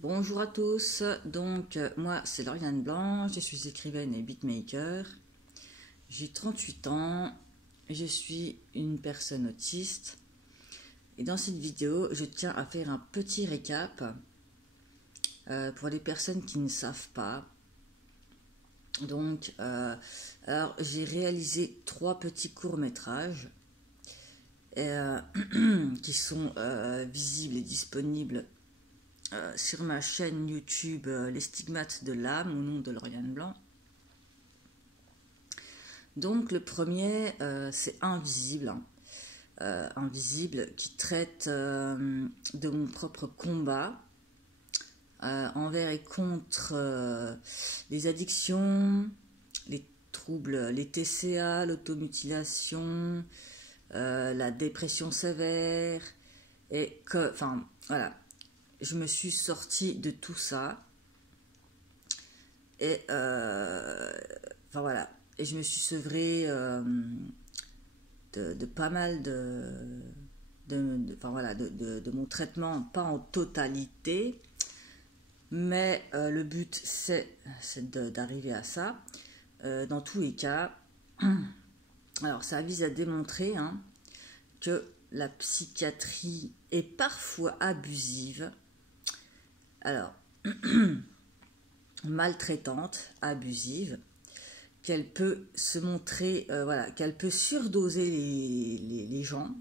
Bonjour à tous, donc moi c'est Lauriane Blanc, je suis écrivaine et beatmaker, j'ai 38 ans, je suis une personne autiste et dans cette vidéo je tiens à faire un petit récap pour les personnes qui ne savent pas. Donc alors j'ai réalisé 3 petits courts-métrages qui sont visibles et disponibles sur ma chaîne YouTube Les Stigmates de l'âme au nom de Lauriane Blanc. Donc le premier c'est Invisible, Invisible qui traite de mon propre combat envers et contre les addictions, les troubles, les TCA, l'automutilation, la dépression sévère et que, enfin voilà. Je me suis sortie de tout ça et enfin voilà, et je me suis sevrée de pas mal enfin voilà, de mon traitement, pas en totalité, mais le but c'est d'arriver à ça. Dans tous les cas, alors ça vise à démontrer que la psychiatrie est parfois abusive. Alors, maltraitante, abusive, qu'elle peut se montrer, voilà, qu'elle peut surdoser les gens.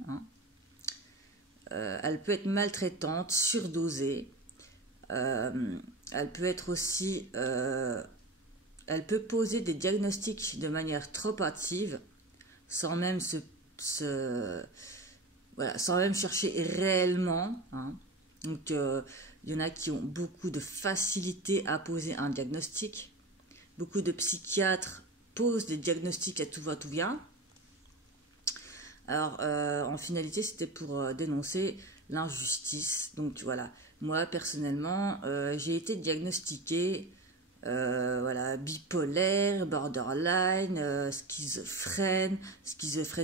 Elle peut être maltraitante, surdosée. Elle peut être aussi, elle peut poser des diagnostics de manière trop hâtive, sans même voilà, sans même chercher réellement. Donc, il y en a qui ont beaucoup de facilité à poser un diagnostic. Beaucoup de psychiatres posent des diagnostics à tout va, tout vient. Alors, en finalité, c'était pour dénoncer l'injustice. Donc, voilà. Moi, personnellement, j'ai été diagnostiquée voilà, bipolaire, borderline, schizophrène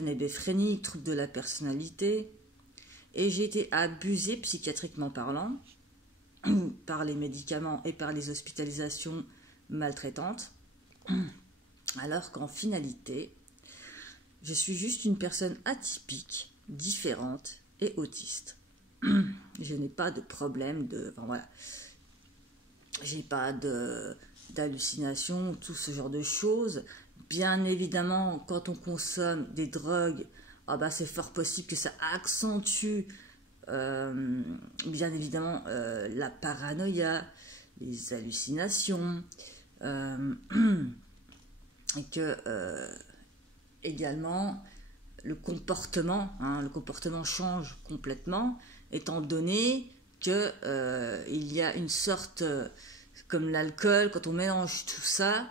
et béphrénie, trouble de la personnalité. Et j'ai été abusée psychiatriquement parlant, par les médicaments et par les hospitalisations maltraitantes, alors qu'en finalité, je suis juste une personne atypique, différente et autiste. Je n'ai pas de problème enfin voilà, j'ai pas d'hallucination, tout ce genre de choses. Bien évidemment, quand on consomme des drogues, c'est fort possible que ça accentue bien évidemment la paranoïa, les hallucinations, et que également le comportement change complètement, étant donné que il y a une sorte, comme l'alcool, quand on mélange tout ça,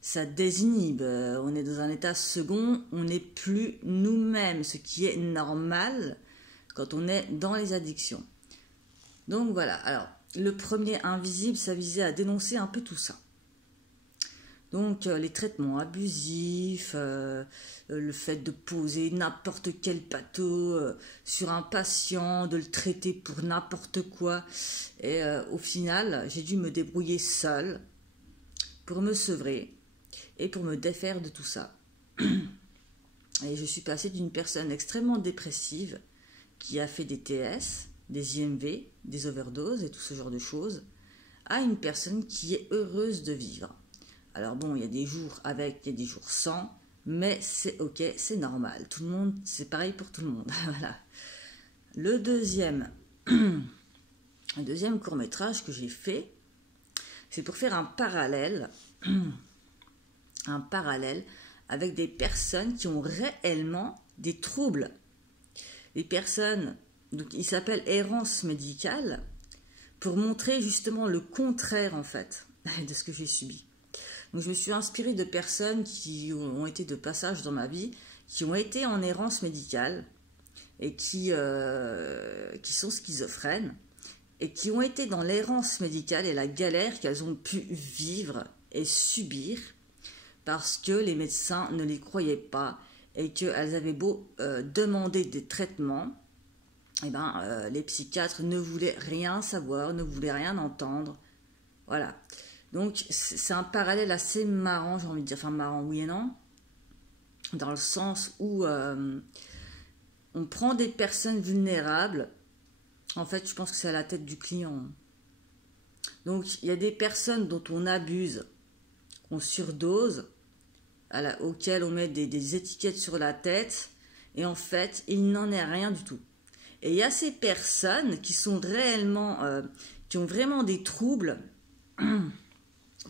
ça désinhibe, on est dans un état second, on n'est plus nous-mêmes, ce qui est normal quand on est dans les addictions. Donc voilà, alors le premier Invisible, ça visait à dénoncer un peu tout ça. Donc les traitements abusifs, le fait de poser n'importe quel patho sur un patient, de le traiter pour n'importe quoi. Et au final, j'ai dû me débrouiller seule pour me sevrer et pour me défaire de tout ça. Et je suis passée d'une personne extrêmement dépressive qui a fait des TS, des IMV, des overdoses et tout ce genre de choses, à une personne qui est heureuse de vivre. Alors bon, il y a des jours avec, il y a des jours sans, mais c'est ok, c'est normal. Tout le monde, c'est pareil pour tout le monde. Voilà. Le deuxième court-métrage que j'ai fait, c'est pour faire un parallèle avec des personnes qui ont réellement des troubles. Les personnes, donc il s'appelle errance médicale, pour montrer justement le contraire en fait de ce que j'ai subi. Donc je me suis inspirée de personnes qui ont été de passage dans ma vie, qui ont été en errance médicale et qui sont schizophrènes et qui ont été dans l'errance médicale et la galère qu'elles ont pu vivre et subir parce que les médecins ne les croyaient pas et qu'elles avaient beau demander des traitements, eh ben, les psychiatres ne voulaient rien savoir, ne voulaient rien entendre. Voilà. Donc, c'est un parallèle assez marrant, j'ai envie de dire. Enfin, marrant, oui et non. Dans le sens où on prend des personnes vulnérables. En fait, je pense que c'est à la tête du client. Donc, il y a des personnes dont on abuse, qu'on surdose, auxquelles on met des étiquettes sur la tête. Et en fait, il n'en est rien du tout. Et il y a ces personnes qui sont réellement, qui ont vraiment des troubles,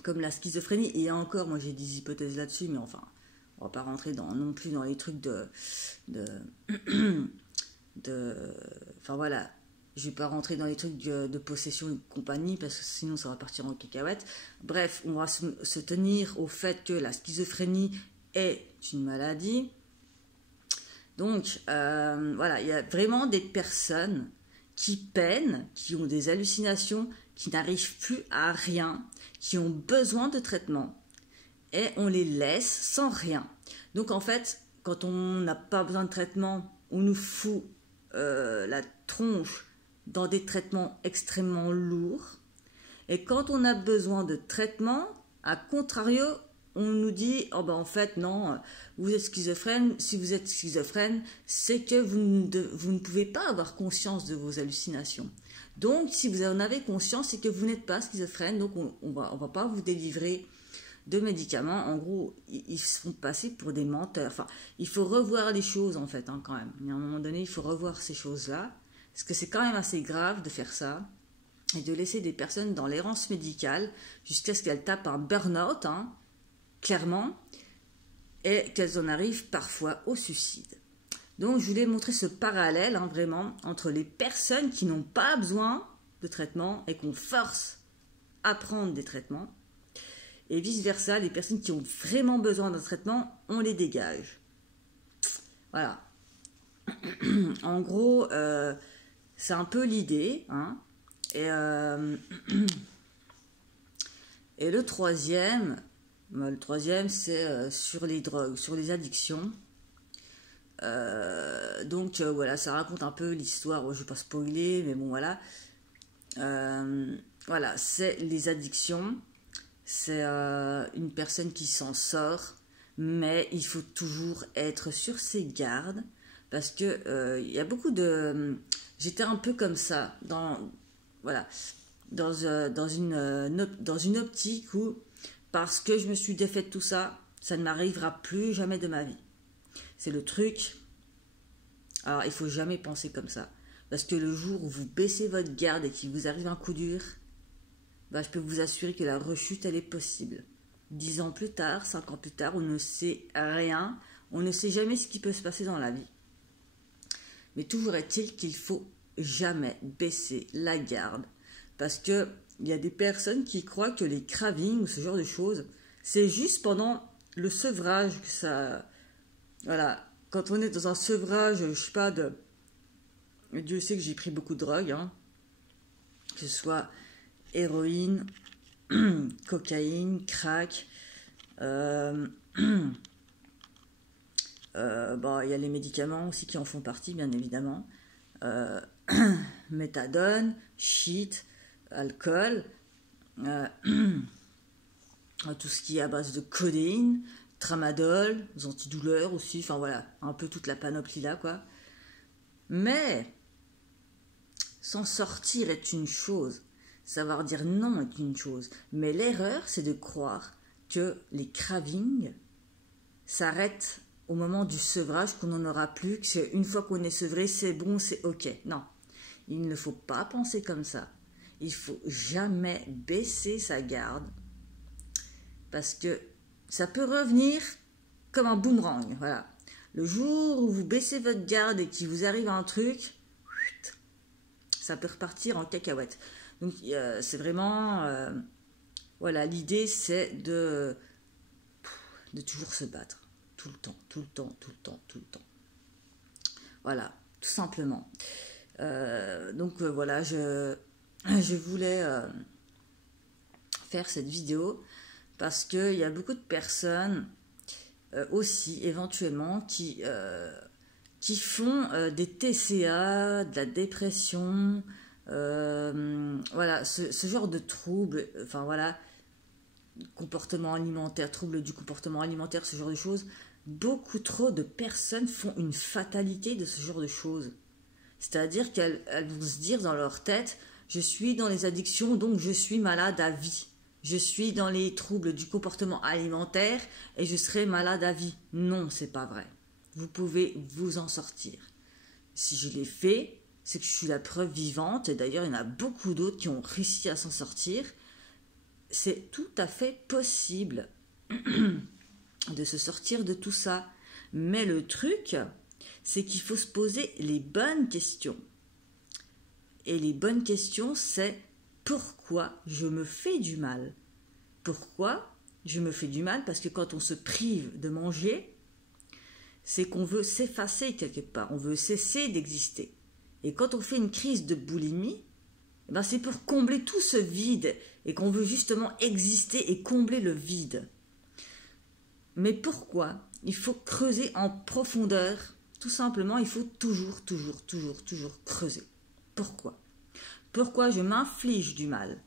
comme la schizophrénie. Et encore, moi j'ai des hypothèses là-dessus, mais enfin, on va pas rentrer non plus dans les trucs enfin voilà, je vais pas rentrer dans les trucs de possession et compagnie, parce que sinon ça va partir en cacahuète. Bref, on va se tenir au fait que la schizophrénie est une maladie. Donc, voilà, il y a vraiment des personnes qui peinent, qui ont des hallucinations, qui n'arrivent plus à rien, qui ont besoin de traitement, et on les laisse sans rien. Donc, en fait, quand on n'a pas besoin de traitement, on nous fout la tronche dans des traitements extrêmement lourds, et quand on a besoin de traitement, à contrario, on nous dit, oh ben en fait, non, vous êtes schizophrène. Si vous êtes schizophrène, c'est que vous ne pouvez pas avoir conscience de vos hallucinations. Donc, si vous en avez conscience, c'est que vous n'êtes pas schizophrène. Donc, on va pas vous délivrer de médicaments. En gros, ils se font passer pour des menteurs. Enfin, il faut revoir les choses, en fait, quand même. À un moment donné, il faut revoir ces choses-là. Parce que c'est quand même assez grave de faire ça. Et de laisser des personnes dans l'errance médicale jusqu'à ce qu'elles tapent un burn-out, clairement, et qu'elles en arrivent parfois au suicide. Donc, je voulais montrer ce parallèle, vraiment, entre les personnes qui n'ont pas besoin de traitement et qu'on force à prendre des traitements, et vice-versa, les personnes qui ont vraiment besoin d'un traitement, on les dégage. Voilà. En gros, c'est un peu l'idée, Et le troisième, c'est sur les drogues, sur les addictions. Donc voilà, ça raconte un peu l'histoire. Je ne vais pas spoiler, mais bon voilà. Voilà, c'est les addictions. C'est une personne qui s'en sort, mais il faut toujours être sur ses gardes parce que il y a beaucoup de. J'étais un peu comme ça voilà, dans une optique où, parce que je me suis défaite de tout ça, ça ne m'arrivera plus jamais de ma vie. C'est le truc. Alors, il ne faut jamais penser comme ça. Parce que le jour où vous baissez votre garde et qu'il vous arrive un coup dur, je peux vous assurer que la rechute, elle est possible. 10 ans plus tard, 5 ans plus tard, on ne sait rien. On ne sait jamais ce qui peut se passer dans la vie. Mais toujours est-il qu'il faut jamais baisser la garde, parce que il y a des personnes qui croient que les cravings ou ce genre de choses, c'est juste pendant le sevrage que ça, voilà, quand on est dans un sevrage, je sais pas, Dieu sait que j'ai pris beaucoup de drogue, que ce soit héroïne, cocaïne, crack, il y a les médicaments aussi qui en font partie, bien évidemment. Méthadone, shit, alcool, tout ce qui est à base de codéine, tramadol, les antidouleurs aussi, enfin voilà, un peu toute la panoplie là, quoi. Mais s'en sortir est une chose, savoir dire non est une chose, mais l'erreur, c'est de croire que les cravings s'arrêtent au moment du sevrage, qu'on n'en aura plus, que une fois qu'on est sevré, c'est bon, c'est ok. Non, il ne faut pas penser comme ça. Il faut jamais baisser sa garde, parce que ça peut revenir comme un boomerang. Voilà. Le jour où vous baissez votre garde et qu'il vous arrive un truc, ça peut repartir en cacahuète. Donc c'est vraiment, voilà, l'idée c'est de toujours se battre. Tout le temps, tout le temps, tout le temps, tout le temps. Voilà, tout simplement. Voilà, je voulais faire cette vidéo parce qu'il y a beaucoup de personnes aussi, éventuellement, qui qui font des TCA, de la dépression, voilà, ce genre de troubles, enfin voilà, comportement alimentaire, troubles du comportement alimentaire, ce genre de choses. Beaucoup trop de personnes font une fatalité de ce genre de choses. C'est-à-dire qu'elles vont se dire dans leur tête, je suis dans les addictions, donc je suis malade à vie. Je suis dans les troubles du comportement alimentaire et je serai malade à vie. Non, c'est pas vrai. Vous pouvez vous en sortir. Si je l'ai fait, c'est que je suis la preuve vivante, et d'ailleurs il y en a beaucoup d'autres qui ont réussi à s'en sortir. C'est tout à fait possible de se sortir de tout ça. Mais le truc, c'est qu'il faut se poser les bonnes questions. Et les bonnes questions, c'est pourquoi je me fais du mal? Pourquoi je me fais du mal? Parce que quand on se prive de manger, c'est qu'on veut s'effacer quelque part, on veut cesser d'exister. Et quand on fait une crise de boulimie, eh ben c'est pour combler tout ce vide et qu'on veut justement exister et combler le vide. Mais pourquoi? Il faut creuser en profondeur. Tout simplement, il faut toujours creuser. Pourquoi? Pourquoi je m'inflige du mal?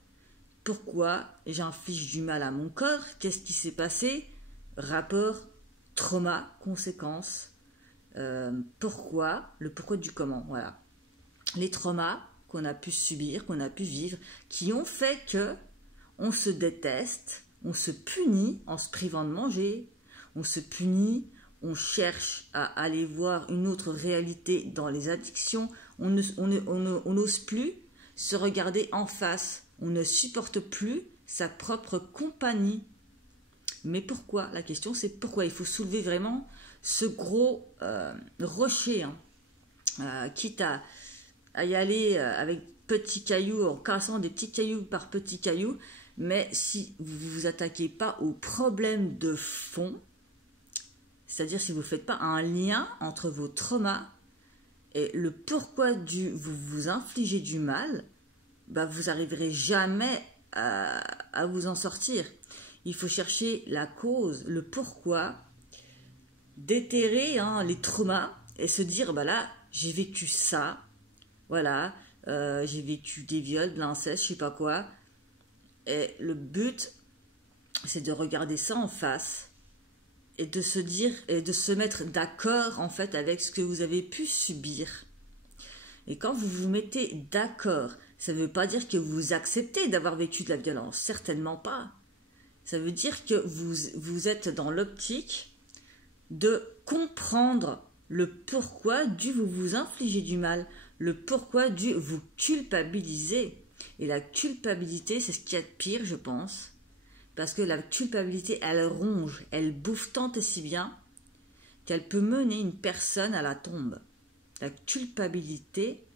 Pourquoi j'inflige du mal à mon corps? Qu'est-ce qui s'est passé? Rapport, trauma, conséquences. Pourquoi? Le pourquoi du comment, voilà. Les traumas qu'on a pu subir, qu'on a pu vivre, qui ont fait que on se déteste, on se punit en se privant de manger, on se punit, on cherche à aller voir une autre réalité dans les addictions, on n'ose plus se regarder en face, on ne supporte plus sa propre compagnie. Mais pourquoi? La question c'est pourquoi. Il faut soulever vraiment ce gros rocher, hein, quitte à y aller avec petits cailloux, en cassant des petits cailloux par petits cailloux, mais si vous ne vous attaquez pas au problème de fond, c'est-à-dire si vous ne faites pas un lien entre vos traumas et le pourquoi vous vous infligez du mal, bah vous n'arriverez jamais à vous en sortir. Il faut chercher la cause, le pourquoi, déterrer les traumas et se dire, bah là, j'ai vécu ça, voilà, j'ai vécu des viols, de l'inceste, je sais pas quoi. Et le but, c'est de regarder ça en face et de se dire et de se mettre d'accord en fait avec ce que vous avez pu subir. Et quand vous vous mettez d'accord, ça ne veut pas dire que vous acceptez d'avoir vécu de la violence, certainement pas. Ça veut dire que vous êtes dans l'optique de comprendre le pourquoi du vous vous infligez du mal, le pourquoi du vous culpabilisez. Et la culpabilité, c'est ce qu'il y a de pire, je pense. Parce que la culpabilité, elle ronge, elle bouffe tant et si bien qu'elle peut mener une personne à la tombe. La culpabilité,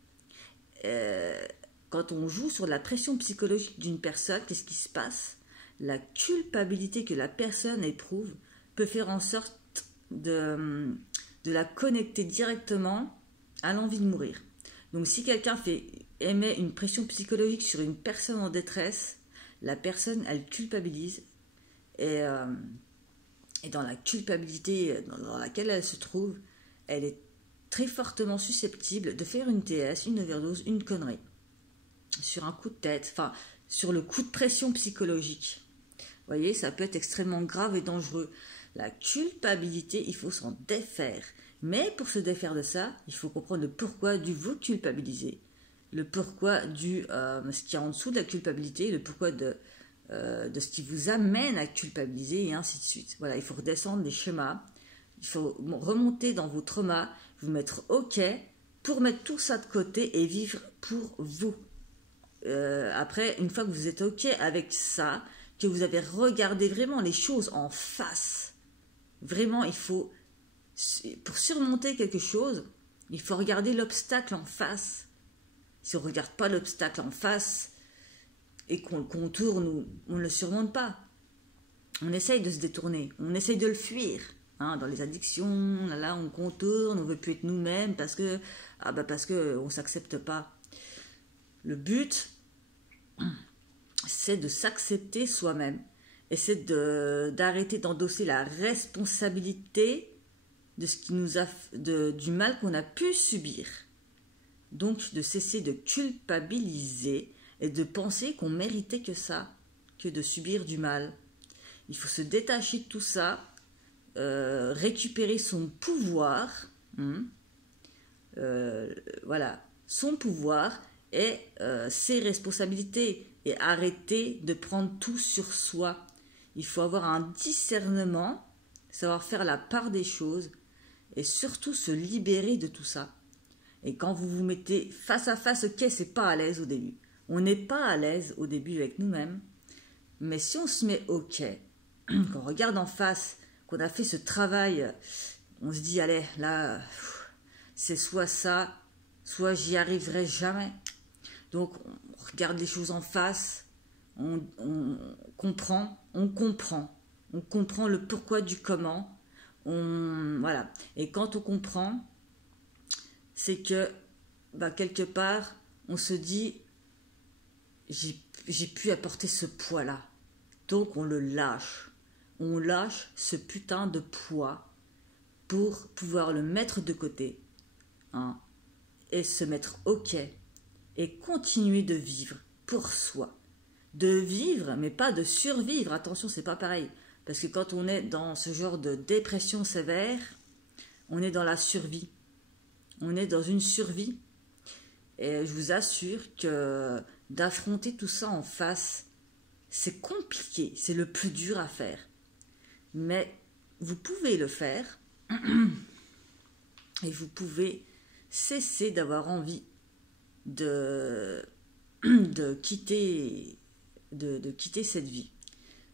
quand on joue sur la pression psychologique d'une personne, qu'est-ce qui se passe? La culpabilité que la personne éprouve peut faire en sorte de la connecter directement à l'envie de mourir. Donc si quelqu'un émet une pression psychologique sur une personne en détresse, la personne, elle culpabilise et dans la culpabilité dans laquelle elle se trouve, elle est très fortement susceptible de faire une TS, une overdose, une connerie, sur un coup de tête, enfin sur le coup de pression psychologique. Vous voyez, ça peut être extrêmement grave et dangereux. La culpabilité, il faut s'en défaire. Mais pour se défaire de ça, il faut comprendre le pourquoi du vous culpabiliser, le pourquoi du ce qui est en dessous de la culpabilité, le pourquoi de ce qui vous amène à culpabiliser et ainsi de suite. Voilà, il faut redescendre les schémas, il faut remonter dans vos traumas, vous mettre OK pour mettre tout ça de côté et vivre pour vous. Après, une fois que vous êtes OK avec ça, que vous avez regardé vraiment les choses en face, vraiment, il faut, pour surmonter quelque chose, il faut regarder l'obstacle en face. Si on ne regarde pas l'obstacle en face et qu'on le contourne, on ne le surmonte pas. On essaye de se détourner, on essaye de le fuir. Dans les addictions, là, on contourne, on ne veut plus être nous-mêmes parce que on ne s'accepte pas. Le but, c'est de s'accepter soi-même et c'est d'arrêter d'endosser la responsabilité de ce qui nous a, du mal qu'on a pu subir. Donc de cesser de culpabiliser et de penser qu'on méritait que ça, que de subir du mal. Il faut se détacher de tout ça, récupérer son pouvoir, voilà, son pouvoir et ses responsabilités et arrêter de prendre tout sur soi. Il faut avoir un discernement, savoir faire la part des choses et surtout se libérer de tout ça. Et quand vous vous mettez face à face, ok, c'est pas à l'aise au début. On n'est pas à l'aise au début avec nous-mêmes, mais si on se met ok, qu'on regarde en face, qu'on a fait ce travail, on se dit, allez, là, c'est soit ça, soit j'y arriverai jamais. Donc, on regarde les choses en face, on comprend le pourquoi du comment, voilà. Et quand on comprend, c'est que, quelque part, on se dit, j'ai pu apporter ce poids-là. Donc, on le lâche. On lâche ce putain de poids pour pouvoir le mettre de côté, et se mettre ok, et continuer de vivre pour soi. De vivre, mais pas de survivre. Attention, c'est pas pareil. Parce que quand on est dans ce genre de dépression sévère, on est dans la survie. On est dans une survie. Et je vous assure que d'affronter tout ça en face, c'est compliqué. C'est le plus dur à faire. Mais vous pouvez le faire. Et vous pouvez cesser d'avoir envie de quitter cette vie.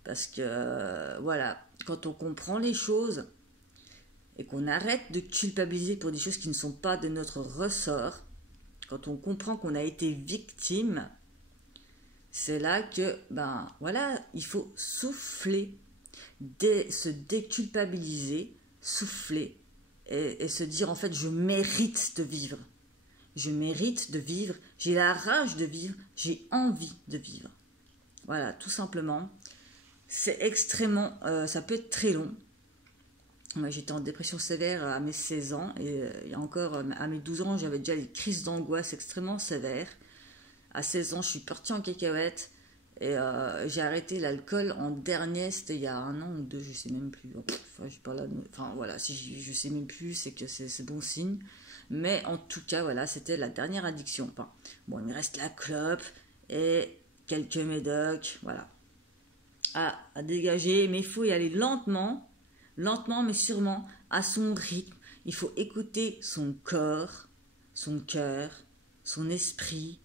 Parce que, voilà, quand on comprend les choses et qu'on arrête de culpabiliser pour des choses qui ne sont pas de notre ressort, quand on comprend qu'on a été victime, c'est là que, voilà, il faut souffler, se déculpabiliser, souffler et se dire, en fait, je mérite de vivre. Je mérite de vivre, j'ai la rage de vivre, j'ai envie de vivre. Voilà, tout simplement. C'est extrêmement, ça peut être très long. Moi, j'étais en dépression sévère à mes 16 ans et encore à mes 12 ans, j'avais déjà des crises d'angoisse extrêmement sévères. À 16 ans, je suis partie en cacahuète et j'ai arrêté l'alcool en dernier, c'était il y a 1 an ou 2, je sais même plus. Voilà, si je sais même plus, c'est que c'est bon signe. Mais en tout cas, voilà, c'était la dernière addiction. Bon, il me reste la clope et quelques médocs, voilà, à dégager. Mais il faut y aller lentement mais sûrement, à son rythme. Il faut écouter son corps, son cœur, son esprit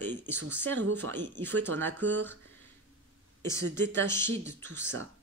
et son cerveau. Il faut être en accord et se détacher de tout ça.